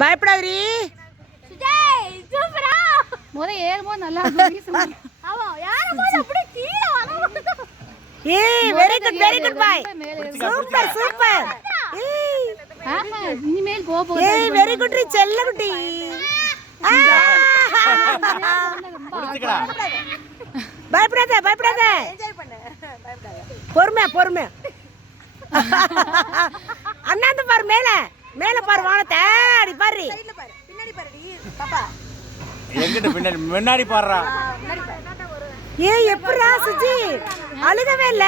பயப்படாதீ. ஏறும்போது நல்லா ஏய் very good boy. Super super. இனிமேல் போக ஏய் வெரி குட் ரீ செல்ல குட்டி. பயப்படாத பயப்படாத. பொறுமை. அண்ணாந்து பாரு மேல பாரு வானத்தை. அடி பாரு. பின்னாடி பாருடி பாப்பா. எங்கிட்ட முன்னாடி பாருடா. ஏய் எப்பறா சுஜி அழுகவே இல்ல.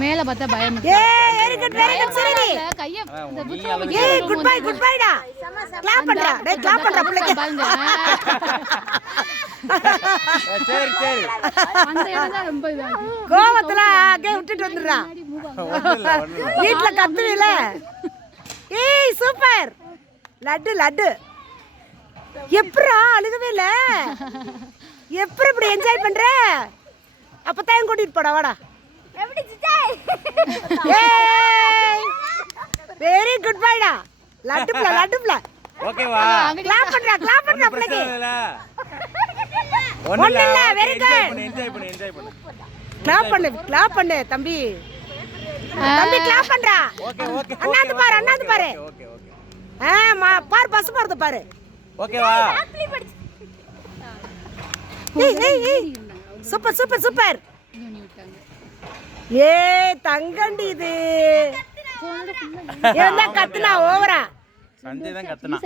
மேல பார்த்தா பயம். ஏய் வெரி குட் சரிடி. கைய ஏய் குட் பைடா. கிளாப் பண்றா. டேய் கிளாப் பண்றா பிள்ளைக்கு. சரி அந்த இடம் தான் ரொம்ப இதா. கோவத்துல அங்கே விட்டுட்டு வந்துடுறா. வீட்ல கத்துவீல. ஏய் சூப்பர். லட்டு எப்பறா அழுகவே இல்ல. எப்படி இப்படி என்ஜாய் பண்ற? அப்பதான் கூட்டிட்டு போடா வாடா. எப்படி சிச்சாய்? ஏய் வெரி குட் பைடா. லட்டுப்ல. ஓகேவா? கிளாப் பண்றா பிள்ளைக்கு. ஒண்ணு இல்ல வெரி குட். என்ஜாய் பண்ணு. கிளாப் பண்ணு தம்பி. கிளாப் பண்றா. ஓகே. அண்ணாந்து பாரு. ஓகே. பாரு பஸ் போறது பாரு. ஓகேவா? ஏய் சூப்பர். ஏய் தங்கண்டி இது. என்ன கத்துனா ஓவரா. சஞ்சய் தான் கத்துனா.